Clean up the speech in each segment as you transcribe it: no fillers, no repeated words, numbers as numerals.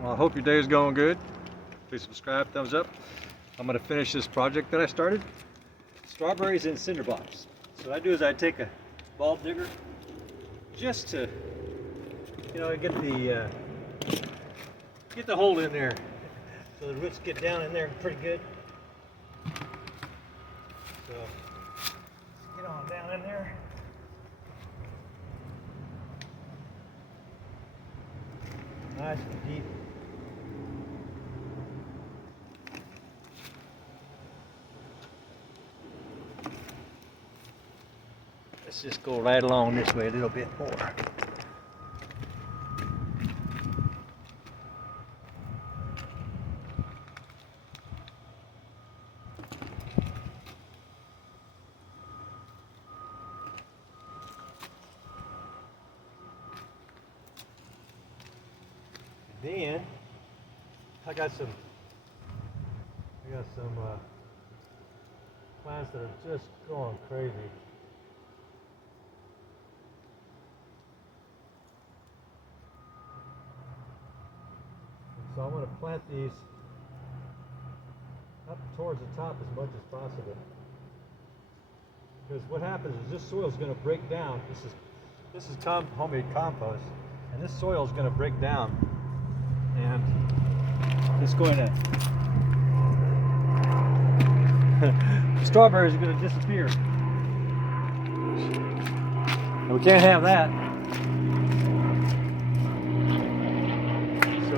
Well, I hope your day is going good. Please subscribe, thumbs up. I'm going to finish this project that I started. Strawberries in cinder blocks. So what I do is I take a ball digger just to, get the hole in there so the roots get down in there pretty good. So let's get on down in there. Nice and deep. Let's just go right along this way a little bit more. Then I got some plants that are just going crazy. So I'm going to plant these up towards the top as much as possible. Because what happens is this soil is going to break down. This is homemade compost, and this soil is going to break down, and it's going to the strawberries are going to disappear. And we can't have that. So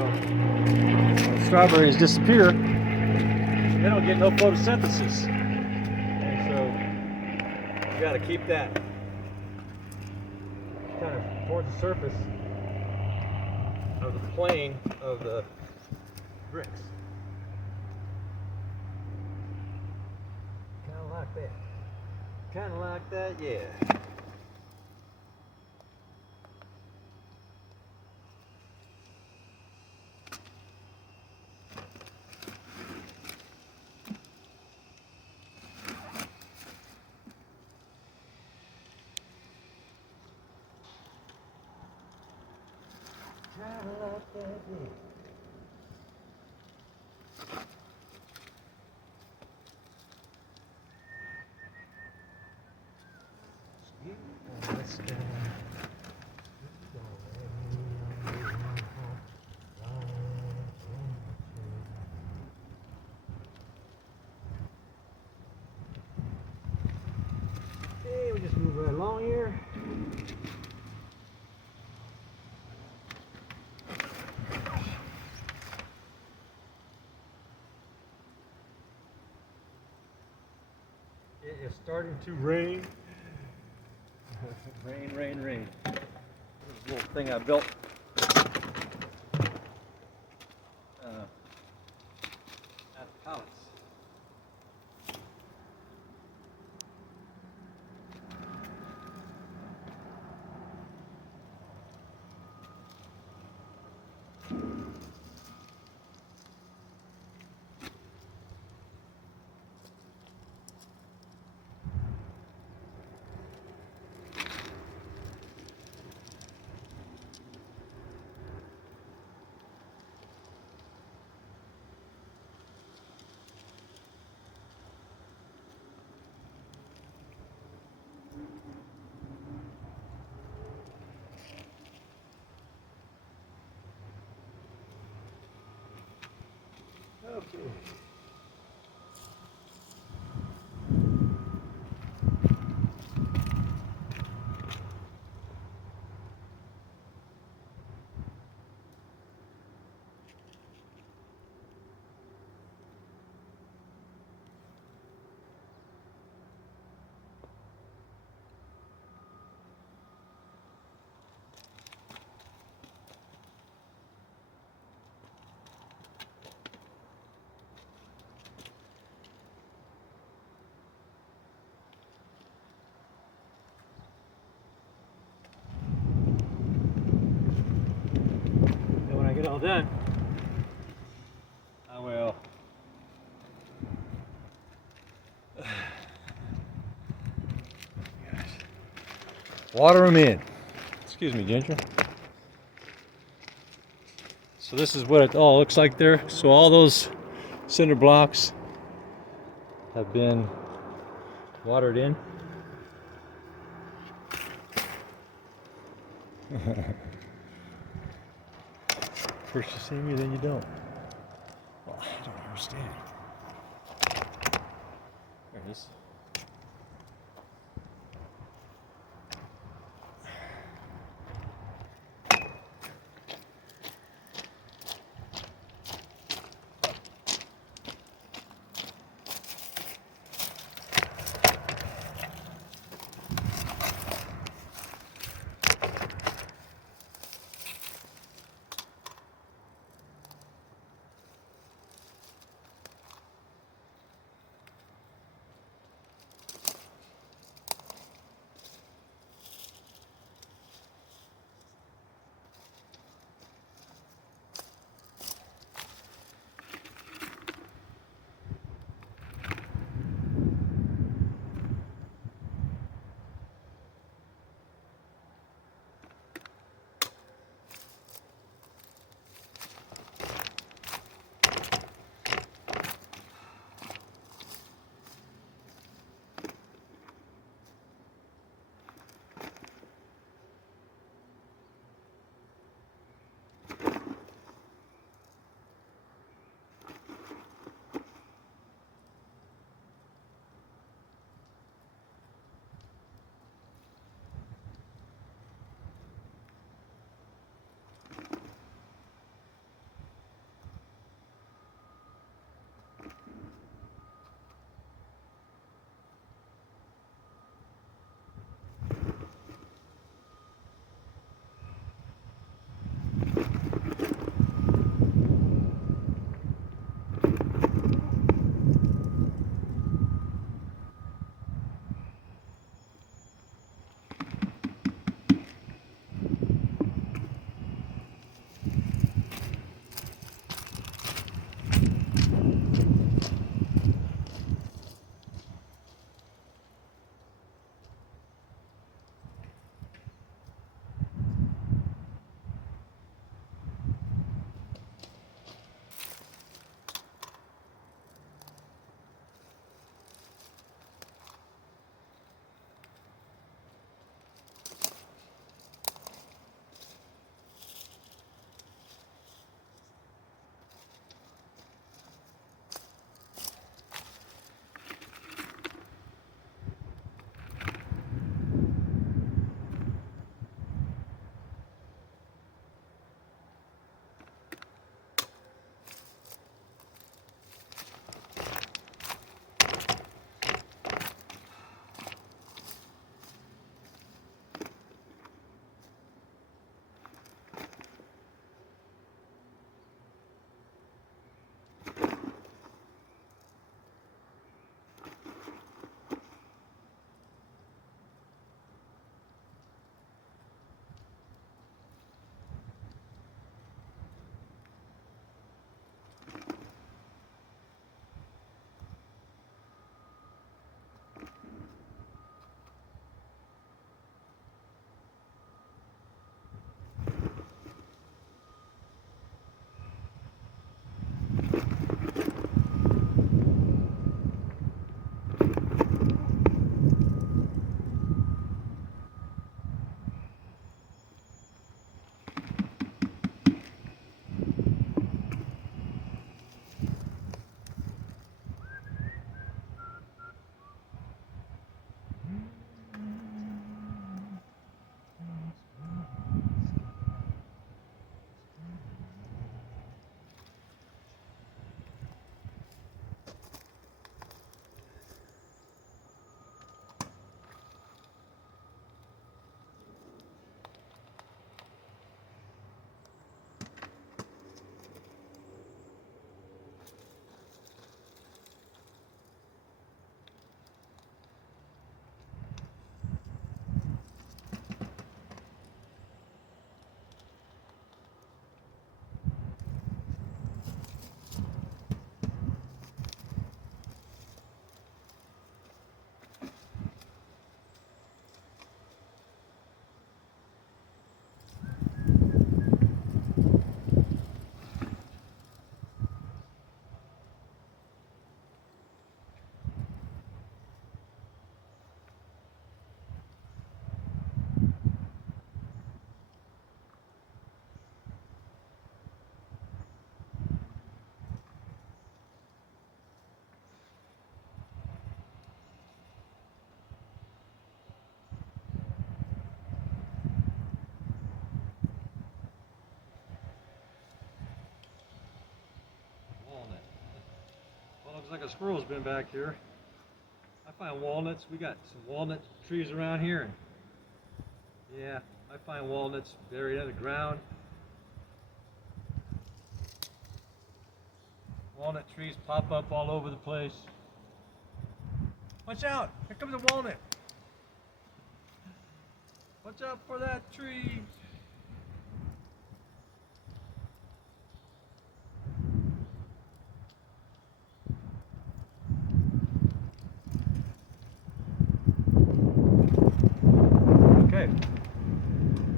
when the strawberries disappear, they don't get no photosynthesis. And so you got to keep that kind of towards the surface of the plane of the bricks. Kind of like that. Kind of like that, yeah. Kind of like that, yeah. Okay, we just move right along here. It is starting to rain. Rain, rain, rain. This little thing I built. At the pallets. Okay. Get all done, I will water them in. Excuse me, Ginger. So this is what it all looks like there. So all those cinder blocks have been watered in. First you see me, then you don't. Well, I don't understand. There it is. like a squirrel's been back here. I find walnuts. We got some walnut trees around here. And yeah, I find walnuts buried underground. Walnut trees pop up all over the place. Watch out! Here comes a walnut. Watch out for that tree. Okay.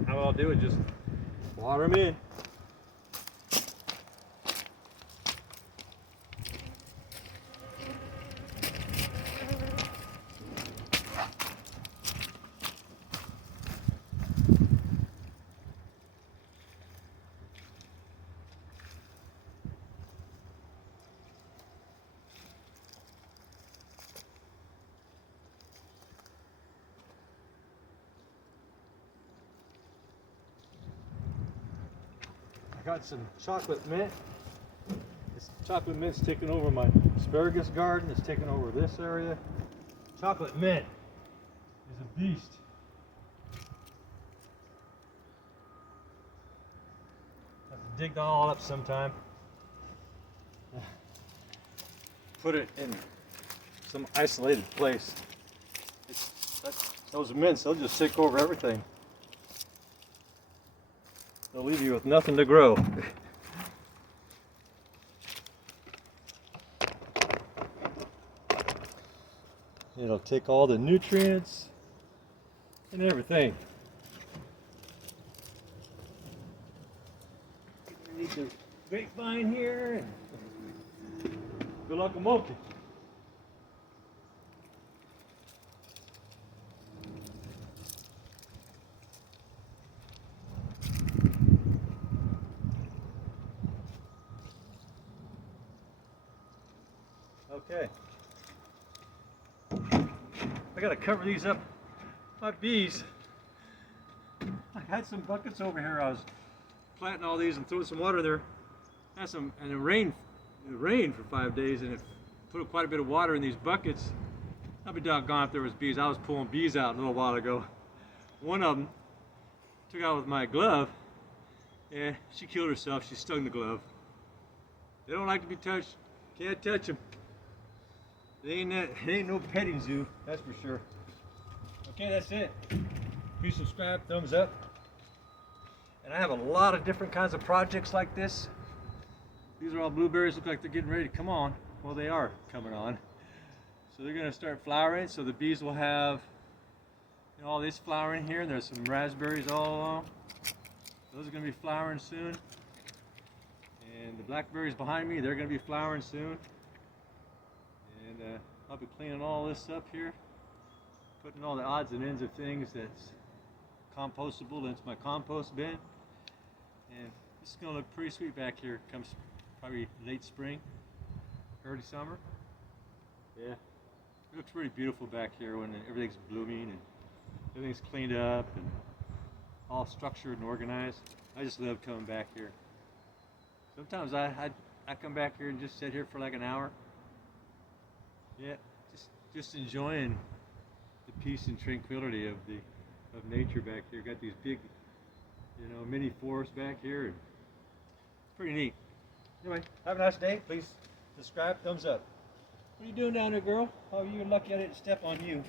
Now what I'll do is just water them in. I got some chocolate mint. This chocolate mint's taking over my asparagus garden. It's taking over this area. Chocolate mint is a beast. Have to dig that all up sometime. Put it in some isolated place. Those mints, they'll just take over everything. They'll leave you with nothing to grow. It'll take all the nutrients and everything. Need the grapevine here. Good luck, monkey. Okay. I gotta cover these up. My bees. I had some buckets over here. I was planting all these and throwing some water there. Had some, and it rained for 5 days, and it put quite a bit of water in these buckets. I'd be doggone if there was bees. I was pulling bees out a little while ago. One of them took out with my glove. Yeah, she killed herself. She stung the glove. They don't like to be touched. Can't touch them. It ain't no petting zoo, that's for sure. Okay, that's it. Please subscribe, thumbs up. And I have a lot of different kinds of projects like this. These are all blueberries, look like they're getting ready to come on. Well, they are coming on. So they're gonna start flowering, so the bees will have all this flowering here. There's some raspberries all along. Those are gonna be flowering soon. And the blackberries behind me, they're gonna be flowering soon. And I'll be cleaning all this up here, putting all the odds and ends of things that's compostable into my compost bin. And this is going to look pretty sweet back here. Comes probably late spring, early summer. Yeah, it looks pretty beautiful back here when everything's blooming and everything's cleaned up and all structured and organized. I just love coming back here. Sometimes I come back here and just sit here for like an hour. Yeah, just enjoying the peace and tranquility of nature back here. Got these big, mini forests back here, and it's pretty neat. Anyway, have a nice day. Please subscribe, thumbs up. What are you doing down there, girl? Oh, you're lucky I didn't step on you.